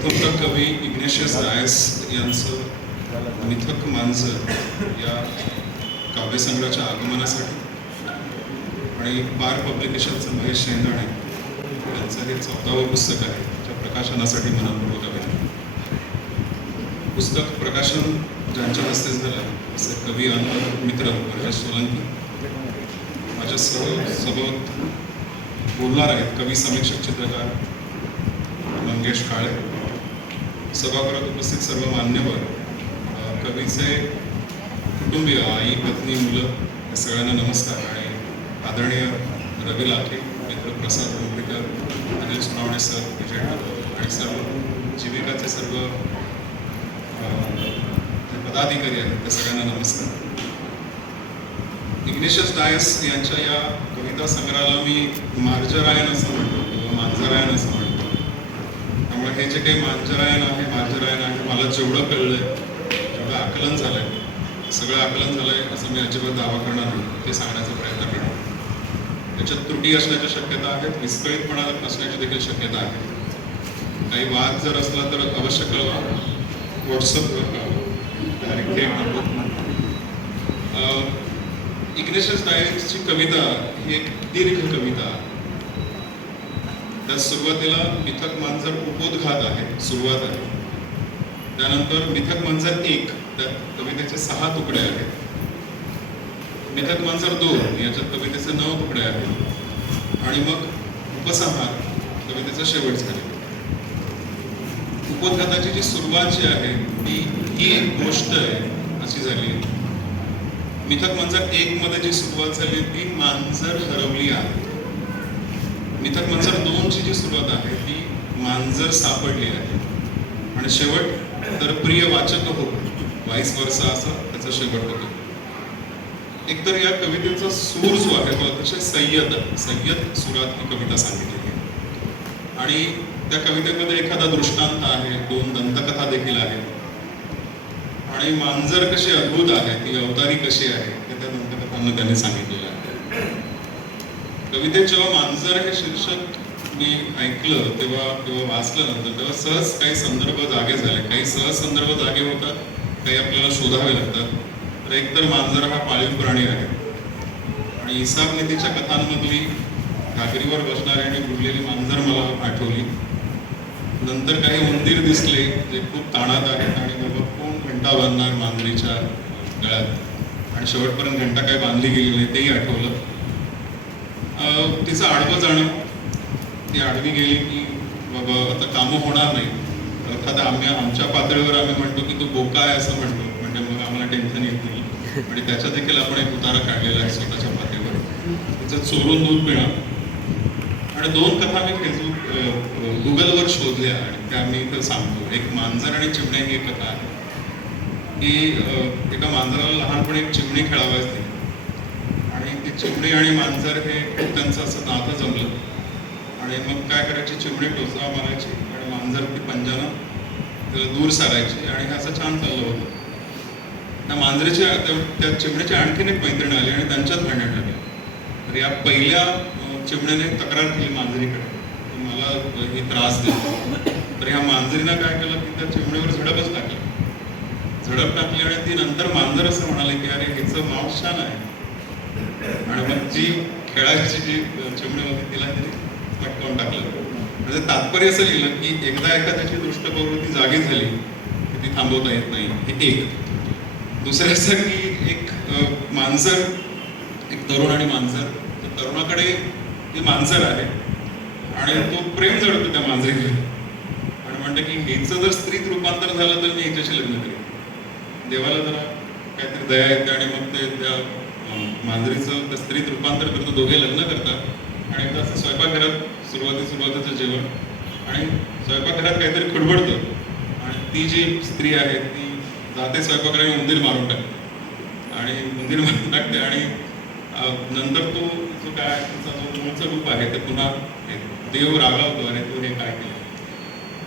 प्रथमतः कवी इग्नेशियस डायस यांचं मिथक मांजर या काव्यसंग्रहाच्या आगमनासाठी आणि बार पब्लिकेशनचं महेश शेंगाणे यांचं हे चौदावं पुस्तक आहे त्या प्रकाशनासाठी मनपूर्वक अभिनंदन पुस्तक प्रकाशन ज्यांच्या हस्ते झालं असे कवी अनु मित्र राजेश सोलंकी. माझ्या सह सोबत बोलणार आहेत कवी समीक्षक चित्रकार मंगेश काळे. सभागृहात उपस्थित सर्व मान्यवर कवीचे कुटुंबीय आई पत्नी मुलं या सगळ्यांना नमस्कार आणि आदरणीय रवी लाखे मित्र प्रसाद गोंबेकर अनिल सुनावणे सर विजय ठाकूर आणि सर्व जीविकाचे सर्व पदाधिकारी आहेत त्या सगळ्यांना नमस्कार. इग्नेशियस डायस यांच्या या कविता संग्रहाला मी मार्जरायन असं म्हणतो किंवा मांजरायन असं म्हणतो जे काही मांजरायन आहे मांजरायण आहे. मला जेवढं कळलंय जेवढं आकलन झालंय. सगळं आकलन झालंय असं मी अजिबात दावा करणार नाही. ते सांगण्याचा प्रयत्न करणार त्याच्यात त्रुटी असण्याच्या शक्यता आहेत विस्कळीतपणा असण्याची देखील शक्यता आहे. काही वाद जर असला तर अवश्य कळवा. व्हॉट्सअपवर कळवा. डायरेक्ट थेट इग्नेशियस डायसची कविता ही एक दीर्घ कविता त्या सुरुवातीला मिथक मांजर उपोद्घात आहे सुरुवात आहे. त्यानंतर मिथक मांजर एक त्यात कवितेचे सहा तुकडे आहेत. मिथक मांजर दोन याच्यात कवितेचे नऊ तुकडे आहेत. आणि मग उपसंहार कवितेचा शेवट झाले उपोद्घाताची जी सुरुवात जी आहे ती ही एक गोष्ट आहे अशी झाली मिथक मांजर एक मध्ये जी सुरुवात झाली ती मांजर हरवली आहे. मी तर दोन ची जी सुरुवात आहे ती मांजर सापडली आहे. आणि शेवट तर प्रिय वाचक हो वाईस वर्ष असा त्याचा शेवट होतो. एकतर या कवितेचा सूर जो आहे तो अतिशय सय्यद सय्यद सुरात ही कविता सांगितलेली आहे. आणि त्या कवितेमध्ये एखादा दृष्टांत आहे दोन दंतकथा देखील आहेत. आणि मांजर कशी अद्भुत आहे ती अवतारी कशी आहे हे त्या दंतकथांना त्यांनी सांगितलं. कवितेत जेव्हा मांजर हे शीर्षक मी ऐकलं तेव्हा किंवा वाचलं नंतर तेव्हा सहज काही संदर्भ जागे झाले. काही सहज संदर्भ जागे होतात काही आपल्याला शोधावे लागतात. तर एकतर मांजर हा पाळीव प्राणी आहे. आणि इसाब नीतीच्या कथांमधली घागरीवर बसणारी आणि बुडलेली मांजर मला आठवली. नंतर काही मंदिर दिसले जे खूप ताणात आहेत आणि बाबा कोण घंटा बांधणार मांजरीच्या गळ्यात? आणि शेवटपर्यंत घंटा काही बांधली गेली नाही तेही आठवलं. तिचं आडवं जाणं ती आडवी गेली की बाबा आता कामं होणार नाही. अर्थात आम्ही आमच्या पातळीवर आम्ही म्हणतो की तू बोका आहे असं म्हणतो. म्हणजे मग आम्हाला टेन्शन येत नाही. आणि त्याचा देखील आपण एक उतारा काढलेला आहे स्वतःच्या पातळीवर. तिचं चोरून दूध मिळा आणि दोन कथा मी फेसबुक गुगलवर शोधल्या आणि त्या मी इथं सांगतो. एक मांजर आणि चिमण्या ही एक कथा आहे. की एका मांजराला लहानपणी एक चिमणी खेळावायची की चिमणी आणि मांजर हे त्यांचं असं नातं जमलं. आणि मग काय करायची? चिमणी टोचरा मारायची आणि मांजर ती पंजानं त्याला दूर सारायची आणि हे असं छान चाललं होतं. त्या मांजरीच्या त्या- चिमण्याची आणखीन एक मैत्रीण आली आणि त्यांच्यात भांडण झाली. तर या पहिल्या चिमण्याने तक्रार केली मांजरीकडे. की मला हे त्रास दिला तर ह्या मांजरीनं काय केलं? की त्या चिमणीवर झडपच टाकली. झडप टाकली आणि ती नंतर मांजर असं म्हणाले की अरे हिचं मांस छान आहे. आणि मग जी खेळाची जी चिमणी होती तिला तिने पटकावून टाकलं. म्हणजे तात्पर्य असं लिहिलं की एकदा एखाद्याची दुष्ट प्रवृत्ती जागी झाली की ती थांबवता येत नाही. हे एक. दुसरं असं की एक मांजर एक तरुण आणि मांजर. तर तरुणाकडे ते मांजर आहे आणि तो प्रेम जडतो त्या मांजरीकडे आणि म्हणते की हिचं जर स्त्रीत रूपांतर झालं तर मी हिच्याशी लग्न करेन. देवाला जरा काहीतरी दया येते आणि मग ते त्या मांजरीचं त्या स्त्रीत रूपांतर करतो दोघे लग्न करतात. आणि एकदा असं स्वयंपाकघरात सुरुवाती सुरुवातीचं जेवण. आणि स्वयंपाकघरात काहीतरी खडबडतं. आणि ती जी स्त्री आहे ती जाते स्वयंपाकघरात उंदीर मारून टाकते. आणि उंदीर मारून टाकते आणि नंतर तो जो काय तिचा जो मूळचं रूप आहे ते पुन्हा देव रागावतो आणि तू हे काय केलं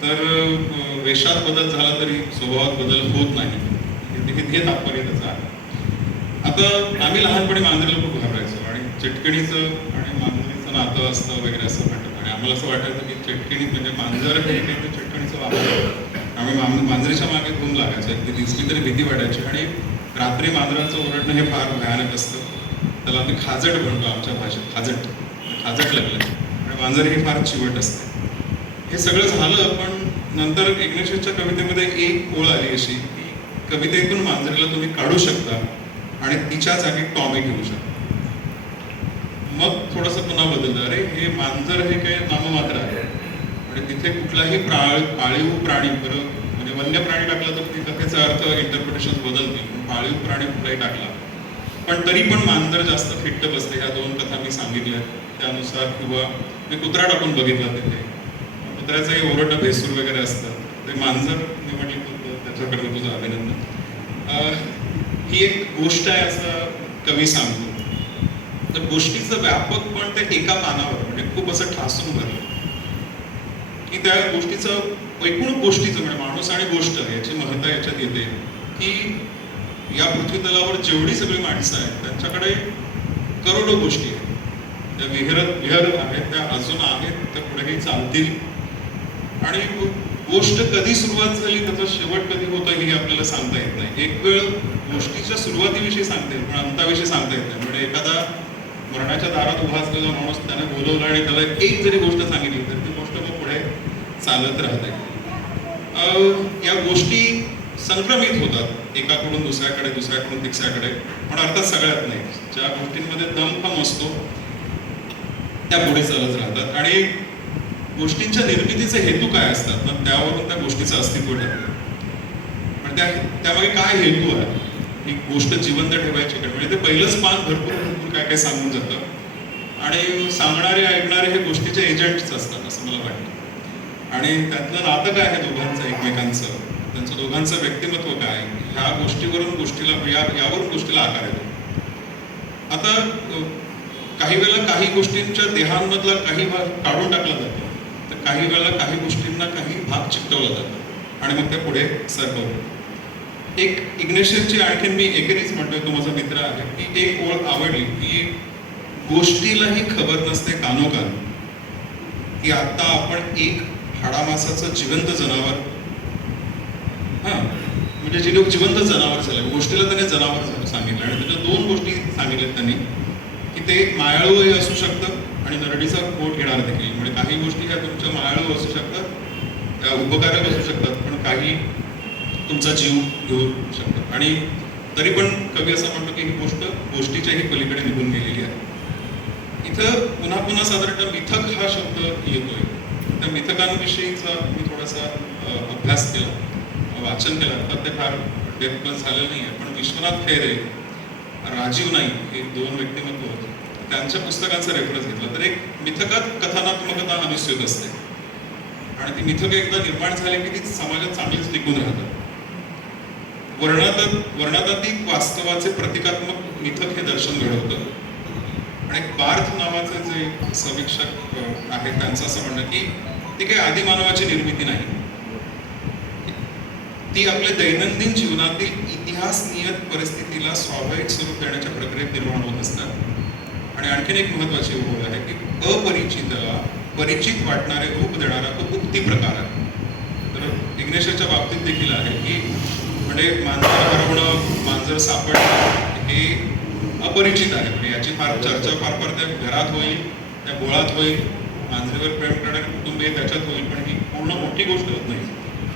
तर वेशात बदल झाला तरी स्वभावात बदल होत नाही. हे तात्पर्य त्याचं आहे. आता आम्ही लहानपणी मांजरीला खूप घाबरायचो आणि चिटकणीचं आणि मांजरीचं नातं असतं वगैरे असं म्हणतात. आणि आम्हाला असं वाटायचं की चिटकणी म्हणजे मांजर हे काही चटकणीचं वापर आम्ही मांजरीच्या मागे घुम लागायचो. ती दिसली तरी भीती वाटायची. आणि रात्री मांजराचं ओरडणं हे फार भयानक असतं. त्याला आम्ही खाजट म्हणतो आमच्या भाषेत खाजट. खाजट लागलं. आणि मांजर हे फार चिवट असते. हे सगळं झालं पण नंतर इग्नेशिसच्या कवितेमध्ये एक ओळ आली अशी. की कवितेतून मांजरीला तुम्ही काढू शकता. आणि तिच्या जागी टॉमी घेऊ शकतो. मग थोडंसं पुन्हा बदललं. अरे हे मांजर हे काही नाममात्र आहे. आणि तिथे कुठलाही प्राळ पाळीव प्राणी बरं म्हणजे वन्य प्राणी टाकला तर ती कथेचा अर्थ इंटरप्रिटेशन बदलतील. पण पाळीव प्राणी कुठलाही टाकला. पण तरी पण मांजर जास्त फिट्ट बसते. ह्या दोन कथा मी सांगितल्या त्यानुसार किंवा मी कुत्रा टाकून बघितला तिथे. कुत्र्याचंही ओरडणं भेसूर वगैरे असतं. ते मांजर निवडली तर त्याच्याकडे तुझं अभिनंदन. ही एक गोष्ट आहे असं कवी सांगतो. तर गोष्टीचं व्यापक पण ते एका पानावर म्हणजे खूप असं ठासून भरलं. की त्या गोष्टीचं एकूण गोष्टीचं म्हणजे माणूस आणि गोष्ट याची महत्ता याच्यात येते. की या पृथ्वी तलावर जेवढी सगळी माणसं आहेत त्यांच्याकडे करोडो गोष्टी आहेत. त्या विहर विहर आहेत त्या अजून आहेत त्या पुढेही चालतील. आणि गोष्ट कधी सुरुवात झाली त्याचा शेवट कधी होता हे आपल्याला सांगता येत नाही. एक वेळ गोष्टीच्या सुरुवातीविषयी सांगता येईल पण अंताविषयी सांगता येत नाही. म्हणजे एखादा मरणाच्या दारात उभा असलेला माणूस त्याने बोलवला आणि त्याला एक जरी गोष्ट सांगितली तर ती गोष्ट मग पुढे चालत राहते. अं, या गोष्टी संक्रमित होतात एकाकडून दुसऱ्याकडे दुसऱ्याकडून तिसऱ्याकडे. पण अर्थात सगळ्यात नाही. ज्या गोष्टींमध्ये दमखम असतो त्या पुढे चालत राहतात. आणि गोष्टींच्या निर्मितीचे हेतू काय असतात? मग त्यावरून त्या गोष्टीचं अस्तित्व ठरतं. पण त्या त्यामागे काय हेतू आहे? ही गोष्ट जिवंत ठेवायची काय म्हणजे ते पहिलंच पान भरपूर भरपूर काय काय सांगून जातं. आणि सांगणारे ऐकणारे हे गोष्टीचे एजंट्स असतात असं मला वाटतं. आणि त्यातलं नातं काय आहे दोघांचं एकमेकांचं? त्यांचं दोघांचं व्यक्तिमत्व काय? ह्या गोष्टीवरून गोष्टीला या यावरून गोष्टीला आकार येतो. आता काही वेळेला काही गोष्टींच्या देहांमधला काही भाग काढून टाकला जातो. काही वेळेला काही गोष्टींना काही भाग चिकटवला जातो. आणि मग ते पुढे सरकवतो एक इग्नेशियसची आणखीन मी एकेरीच म्हणतोय तो माझा मित्र आहे. की एक ओळ आवडली की गोष्टीलाही खबर नसते कानोकान. की आता आपण एक हाडामासाचं जिवंत जनावर हा म्हणजे जे लोक जिवंत जनावर झाले गोष्टीला त्याने जनावर सांगितलं. आणि त्याच्या दोन गोष्टी सांगितल्यात त्यांनी की ते मायाळूही असू शकतं आणि नरडीचा पोट घेणार देखील. म्हणजे काही गोष्टी ह्या तुमच्या मायाळू असू शकतात त्या उपकारक असू शकतात पण काही तुमचा जीव घेऊ शकतात. आणि तरी पण कवी असं म्हणतो की ही गोष्ट गोष्टीच्याही पलीकडे निघून गेलेली आहे. इथं पुन्हा पुन्हा साधारणतः मिथक हा शब्द येतोय. त्या मिथकांविषयीचा मी थोडासा अभ्यास केला वाचन केलं. अर्थात ते फार डेप्थ झालेलं नाही आहे पण विश्वनाथ खैरे राजीव नाईक हे दोन व्यक्तिमत्व होते. त्यांच्या पुस्तकांचा रेफरन्स घेतला तर एक मिथकात कथानात्मकता अनुस्यूत असते. आणि ती मिथक एकदा निर्माण झाली की ती समाजात चांगलीच टिकून राहतात वर्णात वर्णातीत वास्तवाचे प्रतिकात्मक मिथक हे दर्शन घडवतं. आणि पार्थ नावाचे जे समीक्षक आहेत त्यांचं असं म्हणणं की ती काही आदिमानवाची निर्मिती नाही. ती आपल्या दैनंदिन जीवनातील इतिहास नियत परिस्थितीला स्वाभाविक स्वरूप देण्याच्या प्रक्रियेत निर्माण होत असतात. आणि आणखीन एक महत्वाची ओळ आहे की अपरिचितला परिचित वाटणारे रूप देणारा तो उक्ती प्रकार आहे. तर इग्नेशच्या बाबतीत देखील आहे की म्हणजे मांजर हरवणं मांजर सापडणं हे अपरिचित आहे. म्हणजे याची फार चर्चा फार फार त्या घरात होईल त्या गोळात होईल मांजरीवर प्रेम करणारे कुटुंबीय त्याच्यात होईल पण ही पूर्ण मोठी गोष्ट होत नाही.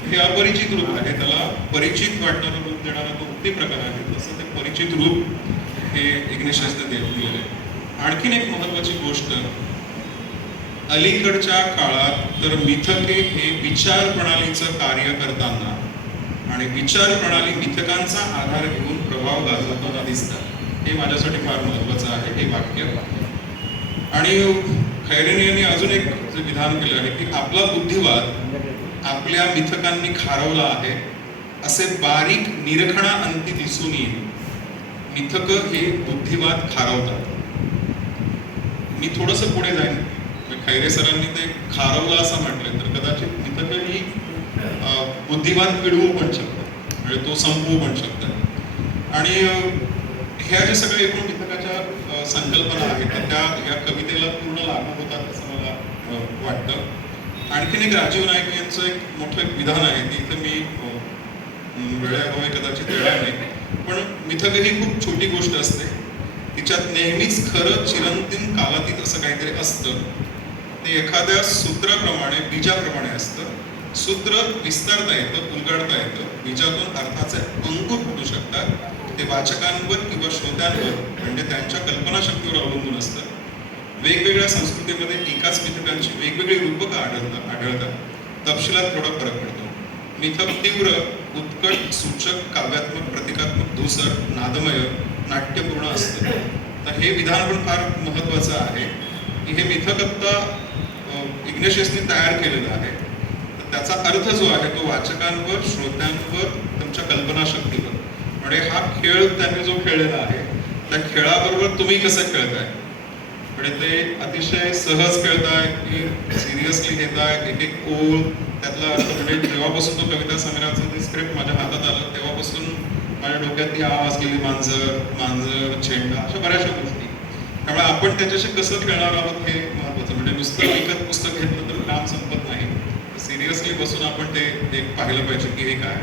हे अपरिचित रूप आहे. त्याला परिचित वाटणारं रूप देणारा तो उक्ती प्रकार आहे. तसं ते परिचित रूप हे इग्नेशियसने देऊन दिलेलं आहे. आणखीन एक महत्वाची गोष्ट अलीकडच्या काळात तर मिथके हे विचार प्रणालीचं कार्य करताना आणि विचार प्रणाली मिथकांचा आधार घेऊन प्रभाव गाजवताना दिसतात. हे माझ्यासाठी फार महत्वाचं आहे हे वाक्य. आणि खैरेने यांनी अजून एक विधान केलं आहे की आपला बुद्धिवाद आपल्या मिथकांनी खारवला आहे असे बारीक निरखणा अंती दिसून येईल. मिथक हे बुद्धिवाद खारवतात. मी थोडस पुढे जाईन. म्हणजे खैरे सरांनी ते खारवलं असं म्हटलं तर कदाचित मिथक ही बुद्धिमान पिढवू पण शकतात. म्हणजे तो संपवू पण शकतात. आणि ह्या जे सगळ्या एकूण मिथकाच्या संकल्पना आहेत त्या या कवितेला पूर्ण लागू होतात असं मला वाटतं. आणखीन एक राजीव नाईक यांचं एक मोठं एक विधान आहे की इथं मी अं, कदाचित येणार नाही. पण मिथक ही खूप छोटी गोष्ट असते. तिच्यात नेहमीच खरं चिरंतन कालातीत असं काहीतरी असतं. ते एखाद्या सूत्राप्रमाणे बीजाप्रमाणे असतं. सूत्र विस्तारता येतं उलगडता येतं. बीजातून अर्थाचे अंकुर फुटू शकतात. ते वाचकांवर किंवा श्रोत्यांवर म्हणजे त्यांच्या कल्पनाशक्तीवर अवलंबून असतं. वेगवेगळ्या संस्कृतीमध्ये एकाच मिथकांची वेगवेगळी रूपकं आढळतात आढळतात. तपशिलात थोडा फरक पडतो. मिथक तीव्र उत्कट सूचक काव्यात्मक प्रतिकात्मक धुसर नादमय नाट्यपूर्ण असतं. तर हे विधान पण फार महत्वाचं आहे. की हे मिथकत्ता इग्नेशियसने तयार केलेलं आहे. तर त्याचा अर्थ जो आहे तो वाचकांवर श्रोत्यांवर तुमच्या कल्पनाशक्तीवर. म्हणजे हा खेळ त्यांनी जो खेळलेला आहे त्या खेळाबरोबर तुम्ही कसं खेळताय? म्हणजे ते अतिशय सहज खेळताय की सिरियसली घेताय एक एक ओळ त्यातला अर्थ म्हणजे जेव्हापासून तो कविता संग्रहाचं स्क्रिप्ट माझ्या हातात आलं तेव्हापासून माझ्या डोक्यात ती आवाज केली मांजर मांजर छेंडा अशा बऱ्याचशा गोष्टी. त्यामुळे आपण त्याच्याशी कसं खेळणार आहोत हे महत्वाचं म्हणजे नुसतं विकत पुस्तक घेतलं तर काम संपत नाही. सिरियसली बसून आपण ते एक पाहिलं पाहिजे की हे काय.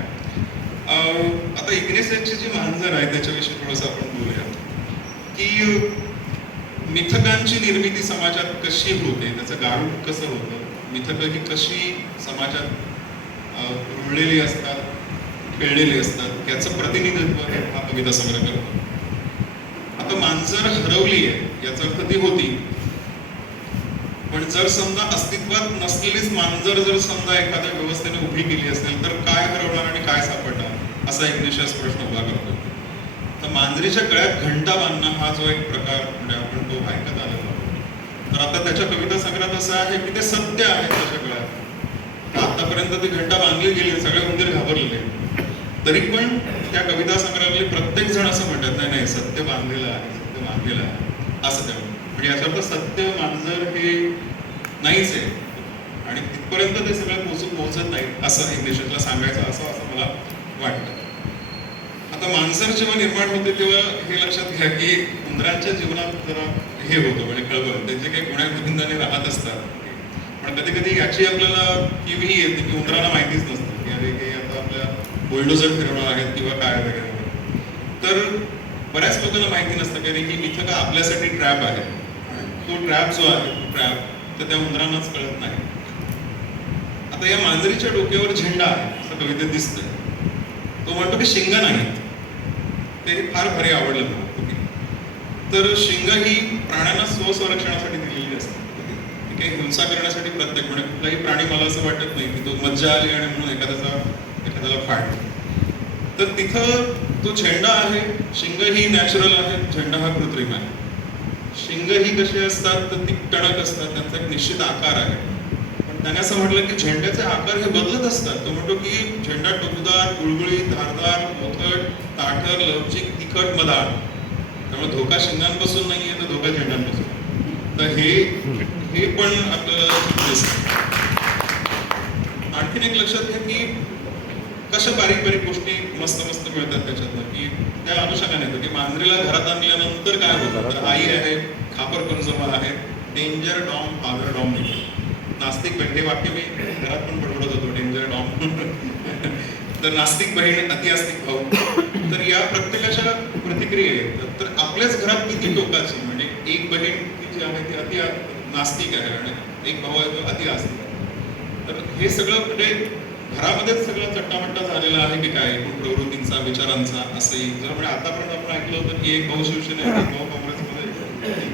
आता इग्नेसेची जी मांजर आहे त्याच्याविषयी थोडंसं आपण बोलूया. की मिथकांची निर्मिती समाजात कशी होते? त्याचं गारूड कसं होतं? मिथकं ही कशी समाजात रुळलेली असतात? खेळलेली असतात. याचं प्रतिनिधित्व हा कविता संग्रह करतो आता मांजर हरवली आहे याचा अर्थ ती होती. पण जर समजा अस्तित्वात नसलेलीच मांजर जर समजा एखाद्या व्यवस्थेने उभी केली असेल तर काय हरवणार आणि काय सापडणार? असा एक निश्चित प्रश्न उभा करतो तर मांजरीच्या गळ्यात घंटा बांधणं हा जो एक प्रकार म्हणजे आपण तो ऐकत आलेलो तर आता त्याच्या कविता संग्रहात असं आहे की ते सत्य आहे त्याच्या गळ्यात. आतापर्यंत ती घंटा बांधली गेली सगळे उंदीर घाबरलेले. तरी पण त्या कविता संग्रहातले प्रत्येक जण असं म्हणतात नाही नाही सत्य बांधलेलं आहे सत्य बांधलेलं आहे. असं त्या म्हणजे याचा अर्थ सत्य मांजर हे नाहीच आहे. आणि तिथपर्यंत ते सगळं पोचून पोहोचत नाही असं इंग्लिशातला सांगायचं असं असं मला वाटतं. आता मांजर जेव्हा निर्माण होते तेव्हा हे लक्षात घ्या की उंदरांच्या जीवनात जरा हे होतं म्हणजे कळबळ त्यांचे जे काही गुण्या गोविंदाने राहत असतात. पण कधी कधी याची आपल्याला किवही येते की उंदराला माहितीच नसते की अरे हे आता आपल्या बुलडोजर फिरवणार आहेत किंवा काय वगैरे. तर बऱ्याच लोकांना माहिती नसतं की इथं का आपल्यासाठी ट्रॅप आहे. तो ट्रॅप जो आहे तो ट्रॅप तर त्या उंदरांनाच कळत नाही. आता या मांजरीच्या डोक्यावर झेंडा आहे असं कवितेत दिसतंय. तो म्हणतो की शिंग नाहीत. ते फार भारी आवडलं मला. तर शिंग ही प्राण्यांना स्वसंरक्षणासाठी दिलेली असते. काही हिंसा करण्यासाठी प्रत्येक म्हणजे कुठलाही प्राणी मला असं वाटत नाही की तो मज्जा आली आणि म्हणून एखाद्याचा त्याला फाड तर तिथं तो झेंडा आहे शिंग ही नॅचरल आहे झेंडा हा कृत्रिम आहे. शिंग ही कशी असतात तर ती टणक असतात त्यांचा एक निश्चित आकार आहे. पण त्याने असं म्हटलं की झेंड्याचे आकार हे बदलत असतात. तो म्हणतो की झेंडा टोकदार गुळगुळीत धारदार मोथट ताठर लवचिक तिखट मदार. त्यामुळे धोका शिंगांपासून नाहीये तर धोका झेंड्यांपासून. तर हे हे पण आपल्याला दिसतं आणखीन एक लक्षात घ्या की कशा बारीक बारीक गोष्टी मस्त मस्त मिळतात त्याच्यातनं की त्या अनुषंगाने येतं की मांजरीला घरात आणल्यानंतर काय होतं? तर आई आहे खापर कंजमा आहे डेंजर डॉम फादर डॉम नास्तिक बहीण हे वाक्य मी घरात पण बडबडत होतो डेंजर डॉम तर नास्तिक बहीण अति आस्तिक भाऊ. तर या प्रत्येकाच्या प्रतिक्रिया आहेत तर आपल्याच घरात किती टोकाची म्हणजे एक बहीण ती जी आहे ती अति नास्तिक आहे आणि एक भाऊ आहे तो अति आस्तिक आहे. तर हे सगळं म्हणजे घरामध्येच सगळं चट्टामट्टा झालेलं आहे की काय? एकूण प्रवृत्तींचा विचारांचा असंही. जर म्हणजे आतापर्यंत आपण ऐकलं होतं की एक भाऊ शिवसेना एक भाऊ काँग्रेसमध्ये.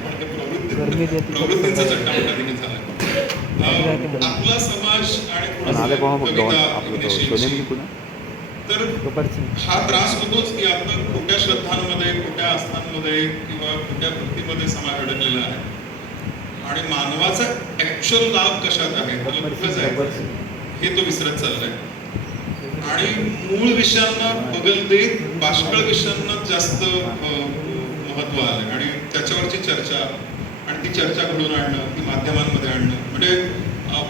पण ते प्रवृत्ती प्रवृत्तींचा चट्टामट्टा देखील झाला. आपला समाज आणि तर हा त्रास होतोच की आता खोट्या श्रद्धांमध्ये खोट्या आस्थांमध्ये किंवा खोट्या वृत्तीमध्ये समाज अडकलेला आहे? आणि मानवाचा ऍक्च्युअल लाभ कशात आहे? त्याला कुठं जायचं हे तो विसरत चाललाय. आणि मूळ विषयांना बगल देत बाष्कळ विषयांना जास्त महत्त्व आलंय. आणि त्याच्यावरची चर्चा आणि ती चर्चा घडून आणणं ती माध्यमांमध्ये आणणं म्हणजे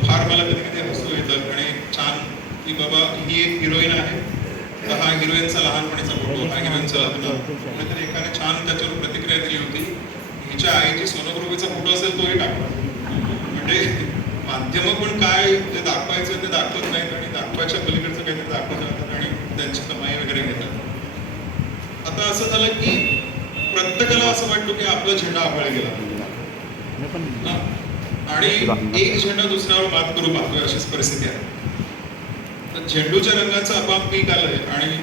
फार मला कधी कधी हसू येतं आणि छान की बाबा ही एक हिरोईन आहे. तर हा हिरोईनचा लहानपणीचा फोटो हा हिरोईनचा लग्न कोणीतरी एकाने छान त्याच्यावर प्रतिक्रिया दिली होती. हिच्या आईची सोनोग्राफीचा फोटो असेल तोही टाकला. म्हणजे माध्यम पण काय जे दाखवायचं ते दाखवत नाहीत आणि दाखवायच्या पलीकडचं काहीतरी दाखवत आणि त्यांची कमाई वगैरे घेतात. आता असं झालं की प्रत्येकाला असं वाटतो की आपला झेंडा आपल्याला गेला. आणि एक झेंडा दुसऱ्यावर मात करू पाहतोय अशीच परिस्थिती आहे. तर झेंडूच्या रंगाचं आपाप पीक आलंय आणि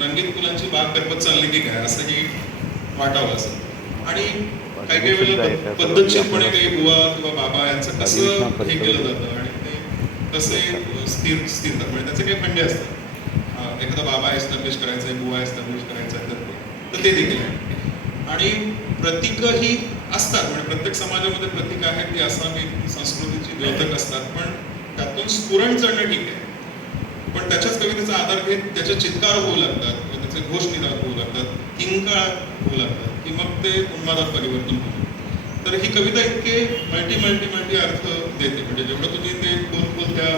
रंगीत फुलांची बाग करपत चालली की काय? असंही वाटावं असं. आणि काही काही वेळेला पद- पद्धतशीरपणे काही बुवा किंवा बाबा यांचं कसं हे केलं जातं आणि ते कसे स्थिर स्थिरतात म्हणजे त्याचे काही खंडे असतात. एखादा बाबा एस्टॅब्लिश करायचा आहे बुवा एस्टॅब्लिश करायचा आहे तर ते- देखील आहे. आणि प्रतीकही असतात. म्हणजे प्रत्येक समाजामध्ये प्रतीक आहेत ती ती संस्कृतीची द्योतक असतात. पण त्यातून स्फुरण चढणं ठीक आहे. पण त्याच्याच कवितेचा आधार घेत त्याचे चित्कार होऊ लागतात. त्याचे घोष निदान होऊ लागतात. किंकाळ होऊ लागतात. की मग ते उन्मादात परिवर्तन होतं तर ही कविता इतके मल्टी मल्टी मल्टी अर्थ देते. म्हणजे जेवढं तुम्ही ते खोल खोल त्या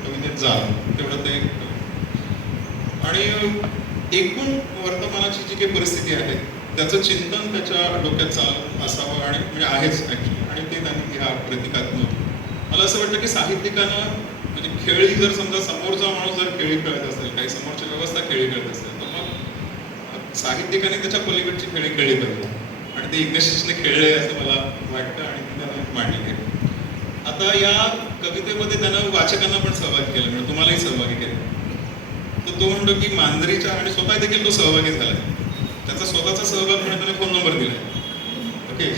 कवितेत जाल तेवढं ते आणि एकूण वर्तमानाची जी काही परिस्थिती आहे त्याचं चिंतन त्याच्या डोक्यात चालू असावं आणि म्हणजे आहेच ऍक्च्युली आणि ते त्यांनी ह्या प्रतिकात्मक मला असं वाटतं की साहित्यिकानं म्हणजे खेळी जर समजा समोरचा माणूस जर खेळी खेळत असेल काही समोरची व्यवस्था खेळी खेळत असेल तर मग साहित्यिकाने त्याच्या पलीकडची खेळी खेळली पाहिजे. आणि ते इग्नेशियसने खेळले असं मला वाटतं आणि त्यांना त्यानं मांडली आता या कवितेमध्ये त्यानं वाचकांना पण सहभागी केलं म्हणजे तुम्हालाही सहभागी केलं. तर तो म्हणतो की मांजरीच्या आणि स्वतः देखील तो सहभागी झाला. त्याचा स्वतःचा सहभाग म्हणून त्याने फोन नंबर दिला. ओके?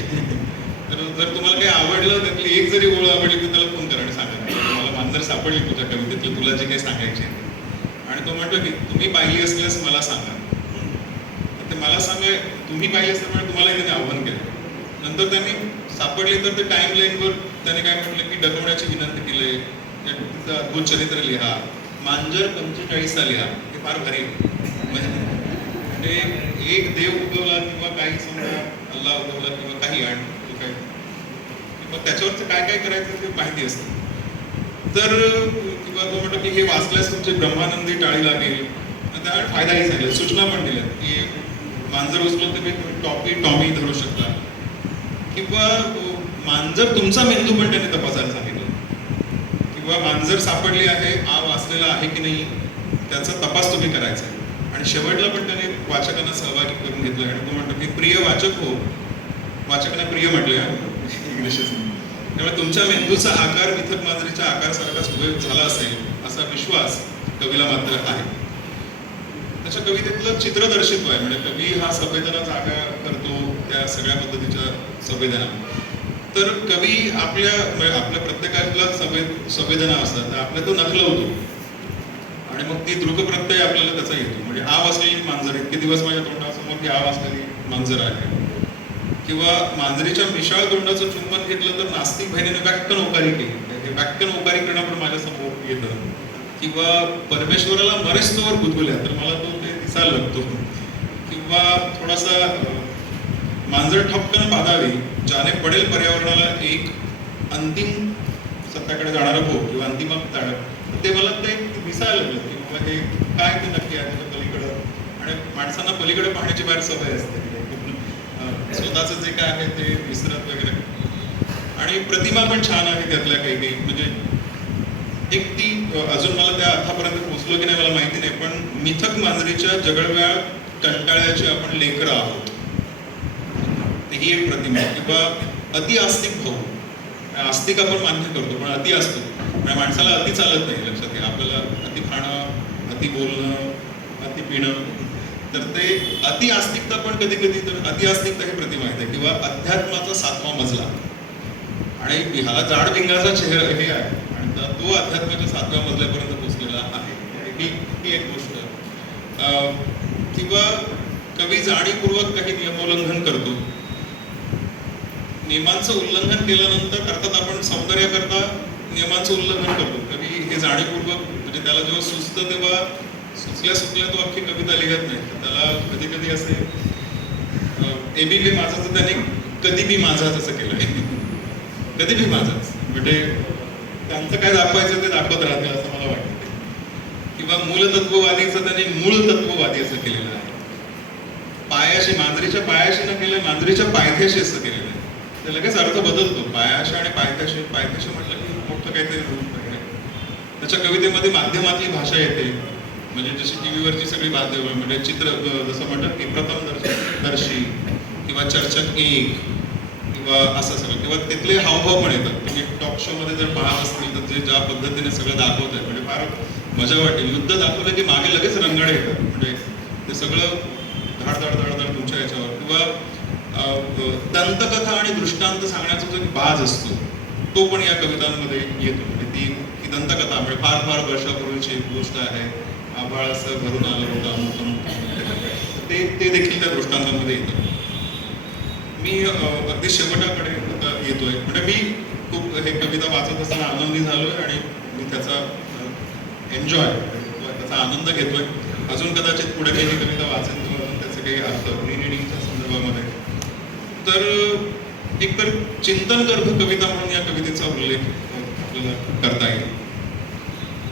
तर जर तुम्हाला काही आवडलं त्यातली एक जरी ओळ आवडली तर त्याला फोन करा आणि सांगा. मला मांजर सापडली तुझ्या कवितेतली तुला जे काही सांगायचे आणि तो म्हणतो की तुम्ही पाहिली असल्यास मला सांगा. मला सांगा तुम्ही पाहिजे असल्यामुळे तुम्हाला त्याने आव्हान केलं. नंतर त्यांनी सापडले तर ते टाइम लाईनवर त्याने काय म्हटलं की डकवण्याची विनंती केली. त्या अद्भुत चरित्र लिहा. मांजर पंचेचाळीसचा लिहा. हे फार भारी म्हणजे एक देव उगवला किंवा काही समजा अल्ला उगवला किंवा काही आण काय. मग त्याच्यावरचं काय काय करायचं ते माहिती असतं. तर किंवा तो म्हणतो की हे वाचल्यास तुमचे ब्रह्मानंदी टाळी लागेल. त्यामुळे फायदाही झाला. सूचना पण दिल्या. की मांजर उचलून तुम्ही टॉपी टॉमी धरू शकता. किंवा मांजर तुमचा मेंदू पण त्याने तपासायला सांगितलं. किंवा मांजर सापडली आहे आ वाचलेला आहे की नाही त्याचा तपास तुम्ही करायचा. आणि शेवटला पण त्याने वाचकांना सहभागी करून घेतलं. आणि तो म्हणतो की प्रिय वाचक हो. वाचकांना प्रिय म्हटले इंग्लिशच त्यामुळे तुमच्या मेंदूचा आकार मिथक मांजरीच्या आकारासारखा सुबेक झाला असेल असा विश्वास कवीला मात्र आहे. त्याच्या कवितेतलं चित्र चित्रदर्शित्व आहे म्हणजे कवी हा संवेदना जागा करतो त्या सगळ्या पद्धतीच्या संवेदना. तर कवी आपल्या म्हणजे आपल्या प्रत्येकाला संवेद संवेदना असतात. तर आपल्या तो नकलवतो. आणि मग ती दृकप्रत्यय आपल्याला त्याचा येतो. म्हणजे आ वाचलेली मांजर इतके दिवस माझ्या तोंडासमोर ती आ वाचलेली मांजर आहे. किंवा मांजरीच्या मिशाळ तोंडाचं चुंबन घेतलं तर नास्तिक बहिणीने व्याख्यान ओकारी केली. हे व्याख्यान ओकारी करणं पण माझ्यासमोर येतं. किंवा परमेश्वराला मरेस्तोवर गुदगुल्या तर मला तो ते दिसायला लागतो. किंवा थोडासा मांजर ठपकन बांधावी ज्याने पडेल पर्यावरणाला एक अंतिम सत्याकडे जाणारा भोग किंवा अंतिम ते मला ते दिसायला लागलं की बाबा हे काय ते नक्की आहे त्याच्या पलीकडं. आणि माणसांना पलीकडे पाहण्याची बाहेर सवय असते. स्वतःचं जे काय आहे ते विसरत वगैरे. आणि प्रतिमा पण छान आहे त्यातल्या काही काही. म्हणजे एक ती अजून मला त्या अर्थापर्यंत पोचलो की नाही मला माहिती नाही पण मिथक मांजरीच्या जगळव्या कंटाळ्याचे आपण लेकर आहोत. ही एक प्रतिमा आहे. किंवा अति आस्तिक भाऊ. आस्तिक आपण मान्य करतो पण अति असतो. म्हणजे माणसाला अति चालत नाही लक्षात घ्या. आपल्याला अति खाणं अति बोलणं अति पिणं. तर ते अति आस्तिकता पण कधी कधी तर अति आस्तिकता ही प्रतिमा येते किंवा अध्यात्माचा सातवा मजला. आणि हा जाड भिंगाचा चेहरा हे आहे. तर तो अध्यात्माच्या सातव्या मजल्यापर्यंत पोहोचलेला आहे. ही ही एक गोष्ट. किंवा कवी जाणीवपूर्वक काही नियमोल्लंघन करतो. नियमांचं उल्लंघन केल्यानंतर अर्थात आपण सौंदर्याकरता नियमांचं उल्लंघन करतो. कवी हे जाणीवपूर्वक म्हणजे त्याला जेव्हा सुचतं तेव्हा सुचल्या सुचल्या तो अख्खी कविता लिहत नाही. त्याला कधी कधी असे एबीपी माझाचं त्याने कधी बी माझाच असं केलं आहे कधी बी माझाच म्हणजे त्यांचं काय दाखवायचं ते दाखवत राहतील असं मला वाटतं. किंवा मूलतत्ववादीचं त्यांनी मूळ तत्ववादी असं केलेलं आहे. पायाशी मांजरीच्या पायाशी न केलं मांजरीच्या पायथ्याशी असं केलेलं आहे. ते लगेच अर्थ बदलतो. पायाशी आणि पायथ्याशी पायथ्याशी म्हटलं की मोठं काहीतरी रूप आहे. त्याच्या कवितेमध्ये माध्यमातली भाषा येते. म्हणजे जशी टीव्हीवरची सगळी माध्यम म्हणजे चित्र जसं म्हटलं की प्रथम दर्शन दर्शी किंवा चर्चक एक किंवा असं सगळं किंवा तिथले हावभाव पण येतात. तुम्ही टॉक शो मध्ये जर पाहत असतील तर ते ज्या पद्धतीने सगळं दाखवत आहे म्हणजे फार मजा वाटेल. युद्ध दाखवलं की मागे लगेच रंगाडे येतात. म्हणजे ते सगळं धाड धाड धाड धाड तुमच्या याच्यावर. किंवा अं, दंतकथा आणि दृष्टांत सांगण्याचा जो एक बाज असतो तो पण या कवितांमध्ये येतो. म्हणजे ती ही दंतकथा. म्हणजे फार फार वर्षापूर्वीची एक गोष्ट आहे. आभाळ असं भरून आलं होतं ते ते देखील त्या दृष्टांतामध्ये येतं. मी अगदी शेवटाकडे येतोय. म्हणजे मी खूप हे कविता वाचत असताना आनंदी झालोय आणि मी त्याचा एन्जॉय त्याचा आनंद घेतोय. अजून कदाचित पुढे काही ही कविता वाचेन किंवा त्याचे काही अर्थ रिडिंगच्या संदर्भामध्ये. तर अं, एकतर चिंतनगर्भ कविता म्हणून या कवितेचा उल्लेख आपल्याला करता येईल.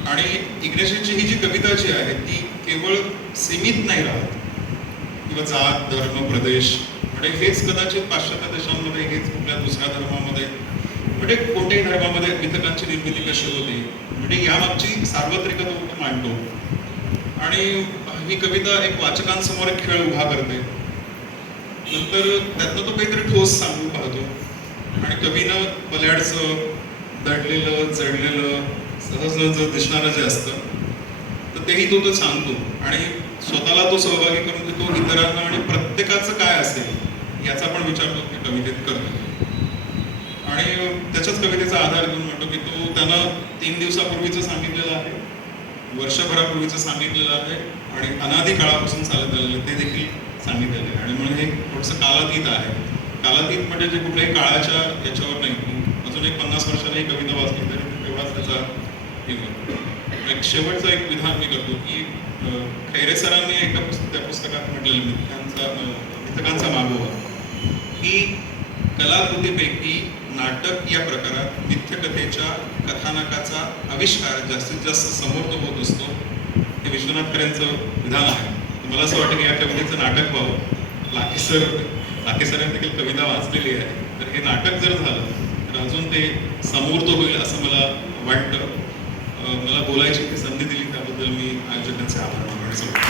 आणि इग्नेशची ही जी कविता जी आहे ती केवळ सीमित नाही राहत. किंवा जात धर्म प्रदेश म्हणजे हेच कदाचित पाश्चात्य देशांमध्ये हेच कुठल्या दुसऱ्या धर्मामध्ये म्हणजे कोणत्याही धर्मामध्ये मिथकांची निर्मिती कशी होती? म्हणजे यामागची सार्वत्रिकता तो मांडतो. आणि ही कविता एक वाचकांसमोर एक खेळ उभा करते. नंतर त्यातनं तो काहीतरी ठोस सांगू पाहतो. आणि कवीनं पल्याडचं दडलेलं जडलेलं सहज जे दिसणारं जे असतं तर तेही तो तो सांगतो. आणि स्वतःला तो सहभागी करून घेतो इतरांना आणि प्रत्येकाचं काय असेल याचा पण विचार तो मी कवितेत करतो आणि त्याच्याच कवितेचा आधार घेऊन म्हणतो की तो त्याला तीन दिवसापूर्वीचं सांगितलेलं आहे वर्षभरापूर्वीचं सांगितलेलं आहे आणि अनादी काळापासून चालत आलेलं आहे ते देखील सांगितलेलं आहे. आणि म्हणून हे थोडंसं कालातीत आहे. कालातीत म्हणजे जे कुठल्याही काळाच्या याच्यावर नाही. अजून एक पन्नास वर्षाने ही कविता वाचली तरी तेवढाच त्याचा एक शेवटचं एक विधान मी करतो की खैरे सरांनी एका पुस्तक त्या पुस्तकात म्हटलेलं मिथकांचा अं, मिथकांचा मागोवा. की कलाकृतीपैकी नाटक या प्रकारात मिथ्यकथेच्या कथानकाचा आविष्कार जास्तीत जास्त समोर तो होत असतो हे विश्वनाथकरांचं विधान आहे. मला असं वाटतं की या कवितेचं नाटक व्हावं लाकी सर सरांनी देखील कविता वाचलेली आहे. तर हे नाटक जर झालं तर अजून ते समूर्त होईल असं मला वाटतं. मला बोलायची ती संधी दिली त्याबद्दल मी आयोजकांचे आभार मानतो.